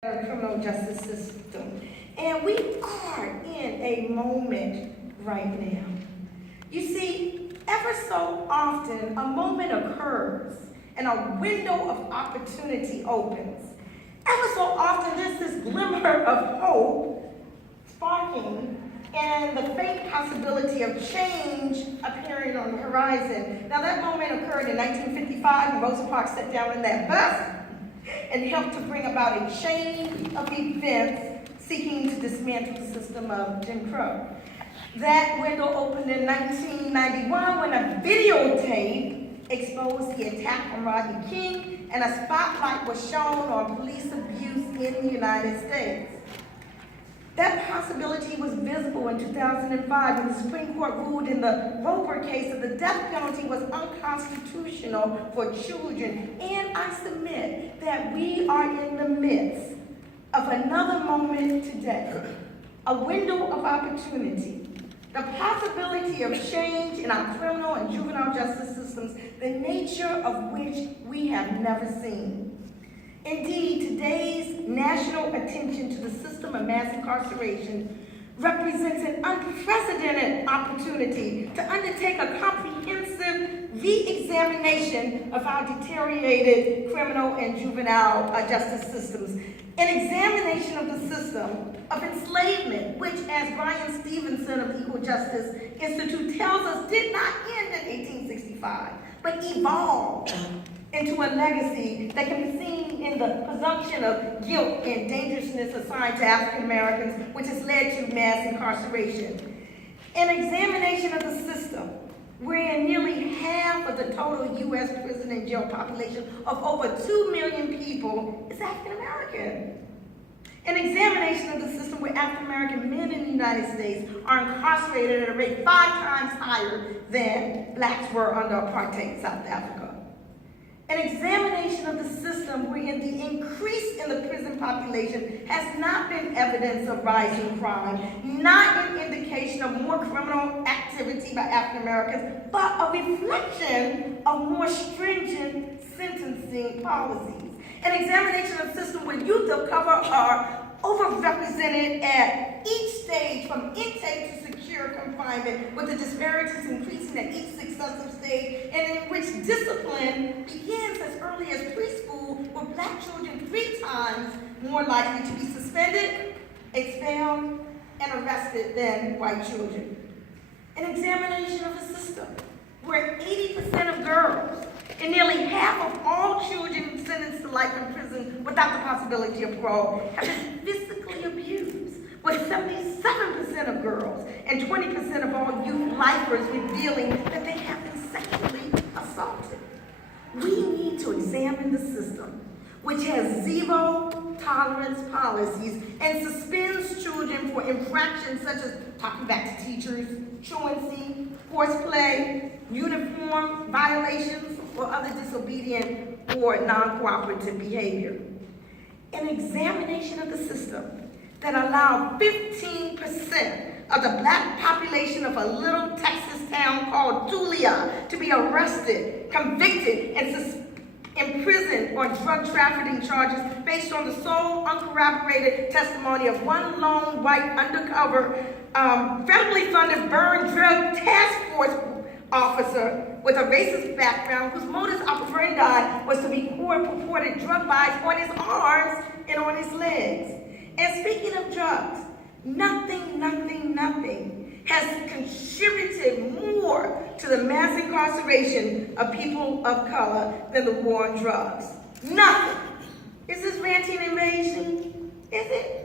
Criminal justice system. And we are in a moment right now. You see, ever so often, a moment occurs and a window of opportunity opens. Ever so often, there's this glimmer of hope sparking and the faint possibility of change appearing on the horizon. Now, that moment occurred in 1955 when Rosa Parks sat down in that bus and helped to bring about a chain of events seeking to dismantle the system of Jim Crow. That window opened in 1991 when a videotape exposed the attack on Rodney King and a spotlight was shown on police abuse in the United States. That possibility was visible in 2005 when the Supreme Court ruled in the Roper case that the death penalty was unconstitutional for children. And I submit that we are in the midst of another moment today, a window of opportunity, the possibility of change in our criminal and juvenile justice systems, the nature of which we have never seen. Indeed, today's national attention to the system of mass incarceration represents an unprecedented opportunity to undertake a comprehensive re-examination of our deteriorated criminal and juvenile justice systems. An examination of the system of enslavement, which, as Brian Stevenson of the Equal Justice Institute tells us, did not end in 1865, but evolved into a legacy that can be seen in the presumption of guilt and dangerousness assigned to African Americans, which has led to mass incarceration. An examination of the system wherein nearly half of the total U.S. prison and jail population of over 2 million people is African American. An examination of the system where African American men in the United States are incarcerated at a rate 5 times higher than blacks were under apartheid South Africa. An examination of the system wherein the increase in the prison population has not been evidence of rising crime, not an indication of more criminal activity by African Americans, but a reflection of more stringent sentencing policies. An examination of the system where youth of color are overrepresented at each stage, from intake to secure confinement, with the disparities increasing at each successive stage, and in which discipline begins as early as preschool, with black children 3 times more likely to be suspended, expelled, and arrested than white children. An examination of the system where 80% of girls and nearly half of all children sentenced to life in prison without the possibility of parole have been physically abused, with 77% of girls and 20% of all youth lifers revealing that they have been sexually assaulted. We need to examine the system, which has zero tolerance policies and suspends children for infractions such as talking back to teachers, truancy, horseplay, uniform violations, or other disobedient or non-cooperative behavior. An examination of the system that allowed 15% of the black population of a little Texas town called Tulia to be arrested, convicted, and imprisoned on drug trafficking charges based on the sole uncorroborated testimony of one lone white undercover federally funded Burn Drug Task Force officer with a racist background whose modus operandi was to record purported drug buys on his arms and on his legs. And speaking of drugs, nothing has contributed more to the mass incarceration of people of color than the war on drugs. Nothing. Is this ranting invasion? Is it?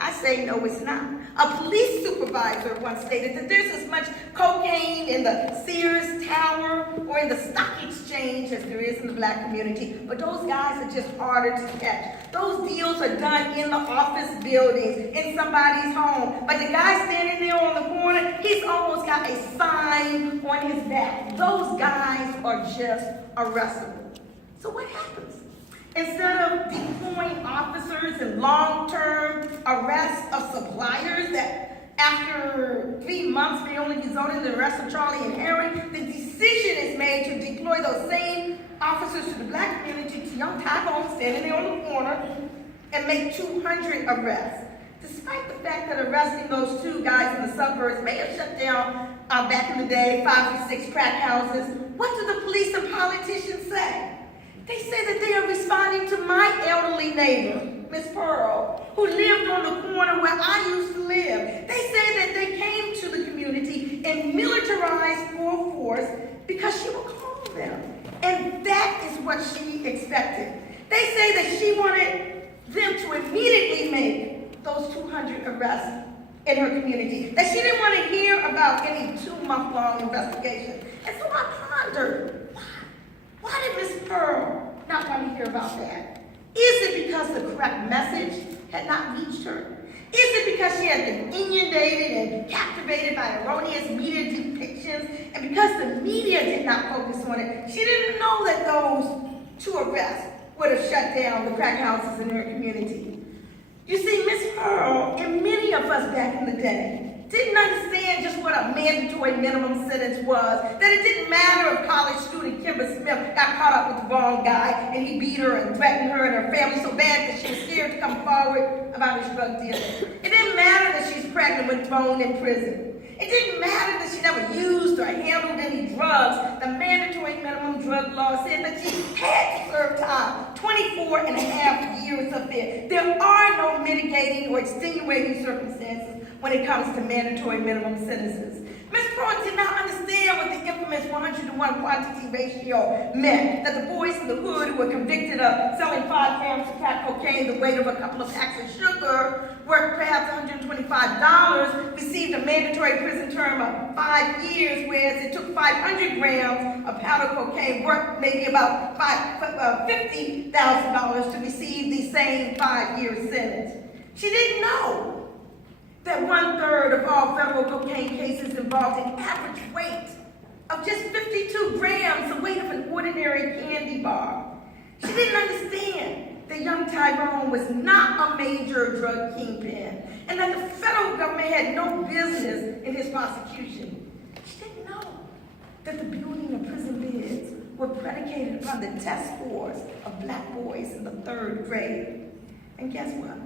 I say no, it's not. A police supervisor once stated that there's as much cocaine in the Sears Tower or in the stock exchange as there is in the black community, but those guys are just harder to catch. Those deals are done in the office buildings, in somebody's home, but the guy standing there on the corner, he's almost got a sign on his back. Those guys are just arrestable. So what happens? Instead of deploying officers in long-term arrests of suppliers that after 3 months may only result in the arrest of Charlie and Harry, the decision is made to deploy those same officers to the black community, to young Tyrone standing there on the corner, and make 200 arrests. Despite the fact that arresting those two guys in the suburbs may have shut down, back in the day, 5 to 6 crack houses, what do the police and politicians say? They say that they are responding to my elderly neighbor, Miss Pearl, who lived on the corner where I used to live. They say that they came to the community in militarized full force because she would call them. And that is what she expected. They say that she wanted them to immediately make those 200 arrests in her community. That she didn't want to hear about any 2-month-long investigation. And so I pondered, why did Miss Pearl not want to hear about that? Is it because the correct message had not reached her? Is it because she had been inundated and captivated by erroneous media depictions? And because the media did not focus on it, she didn't know that those 2 arrests would have shut down the crack houses in her community. You see, Miss Pearl and many of us back in the day didn't understand just what a mandatory minimum sentence was, that it didn't matter if college student Kimber Smith got caught up with the wrong guy and he beat her and threatened her and her family so bad that she was scared to come forward about his drug dealing. It didn't matter that she's pregnant when thrown in prison. It didn't matter that she never used or handled any drugs. The mandatory minimum drug law said that she had to serve time, 24 and a half years of it. There are no mitigating or extenuating circumstances when it comes to mandatory minimum sentences. Ms. Pearl did not understand what the infamous 100-to-1 quantity ratio meant, that the boys in the hood who were convicted of selling 5 grams of crack cocaine, the weight of a couple of packs of sugar, worth perhaps $125, received a mandatory prison term of 5 years, whereas it took 500 grams of powder cocaine, worth maybe about $50,000 to receive the same 5-year sentence. She didn't know that 1/3 of all federal cocaine cases involved an average weight of just 52 grams, the weight of an ordinary candy bar. She didn't understand that young Tyrone was not a major drug kingpin and that the federal government had no business in his prosecution. She didn't know that the building of prison beds were predicated upon the test scores of black boys in the 3rd grade. And guess what?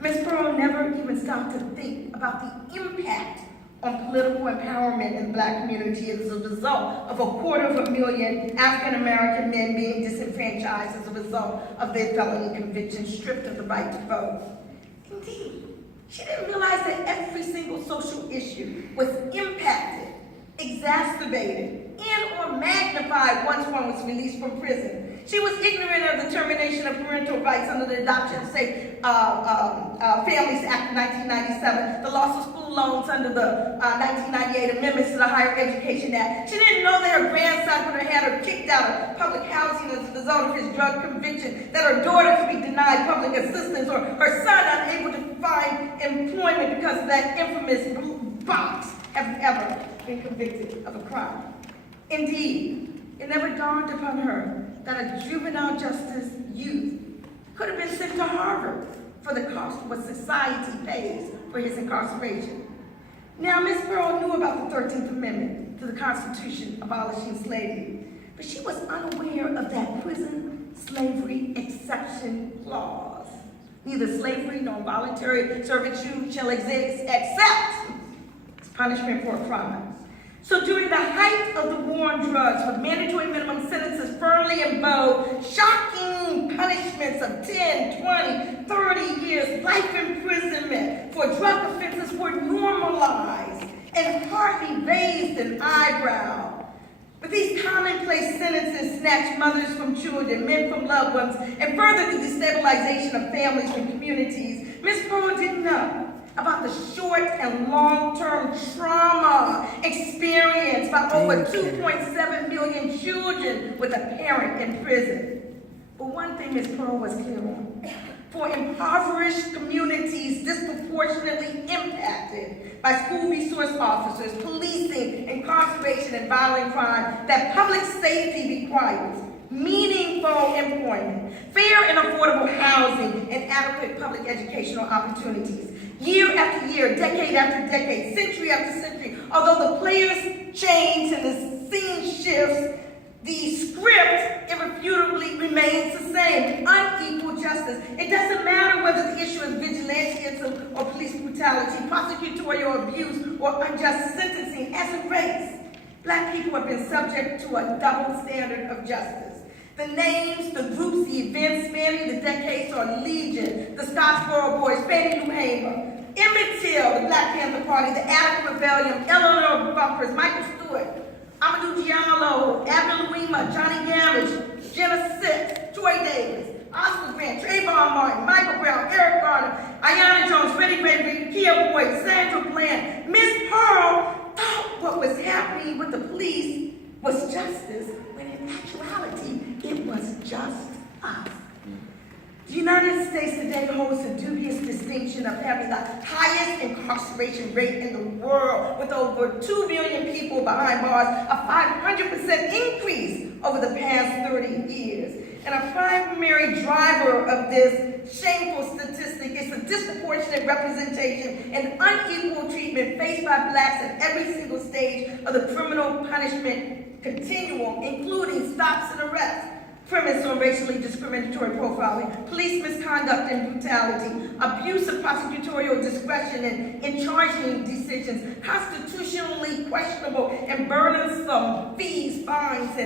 Ms. Pearl never even stopped to think about the impact on political empowerment in the black community as a result of 250,000 African-American men being disenfranchised as a result of their felony convictions, stripped of the right to vote. Indeed, she didn't realize that every single social issue was impacted, exacerbated, and or magnified once one was released from prison. She was ignorant of the termination of parental rights under the Adoption and Safe Families Act of 1997, the loss of school loans under the 1998 amendments to the Higher Education Act. She didn't know that her grandson could have had her kicked out of public housing as a result of his drug conviction, that her daughter could be denied public assistance, or her son unable to find employment because of that infamous blue box, having ever been convicted of a crime. Indeed, it never dawned upon her that a juvenile justice youth could have been sent to Harvard for the cost of what society pays for his incarceration. Now, Ms. Pearl knew about the 13th Amendment to the Constitution abolishing slavery, but she was unaware of that prison slavery exception clause. Neither slavery nor voluntary servitude shall exist except as punishment for a crime. So during the height of the war on drugs, with mandatory minimum sentences firmly in vogue, shocking punishments of 10, 20, 30 years, life imprisonment for drug offenses were normalized and hardly raised an eyebrow. But these commonplace sentences snatched mothers from children, men from loved ones, and furthered the destabilization of families and communities. Ms. Pearl didn't know about the short and long-term trauma experienced by over 2.7 million children with a parent in prison. But one thing Ms. Pearl was clear on: for impoverished communities disproportionately impacted by school resource officers, policing, incarceration, and violent crime, that public safety requires meaningful employment, fair and affordable housing, and adequate public educational opportunities. Year after year, decade after decade, century after century, although the players change and the scene shifts, The script irrefutably remains the same: unequal justice. It doesn't matter whether the issue is vigilantism or police brutality, prosecutorial abuse, or unjust sentencing. As a race, Black people have been subject to a double standard of justice. The names, the groups, the events spanning the decades are legion: the Scottsboro Boys, Fannie Lou Hamer, Emmett Till, the Black Panther Party, the Attica Rebellion, Eleanor Bumpers, Michael Stewart, Amadou Diallo, Abner Louima, Johnny Gamage, Jenna Six, Troy Davis, Oscar Grant, Trayvon Martin, Michael Brown, Eric Garner, Ayanna Jones, Freddie Gray, Kia Boyd, Sandra Bland. Miss Pearl thought what was happening with the police was justice, when in actuality, it was just us. The United States today holds the dubious distinction of having the highest incarceration rate in the world, with over 2 million people behind bars, a 500% increase over the past 30 years. And a primary driver of this shameful statistic is the disproportionate representation and unequal treatment faced by Blacks at every single stage of the criminal punishment continuum, including stops and arrests, premise on racially discriminatory profiling, police misconduct and brutality, abuse of prosecutorial discretion in charging decisions, constitutionally questionable and burdensome fees, fines, and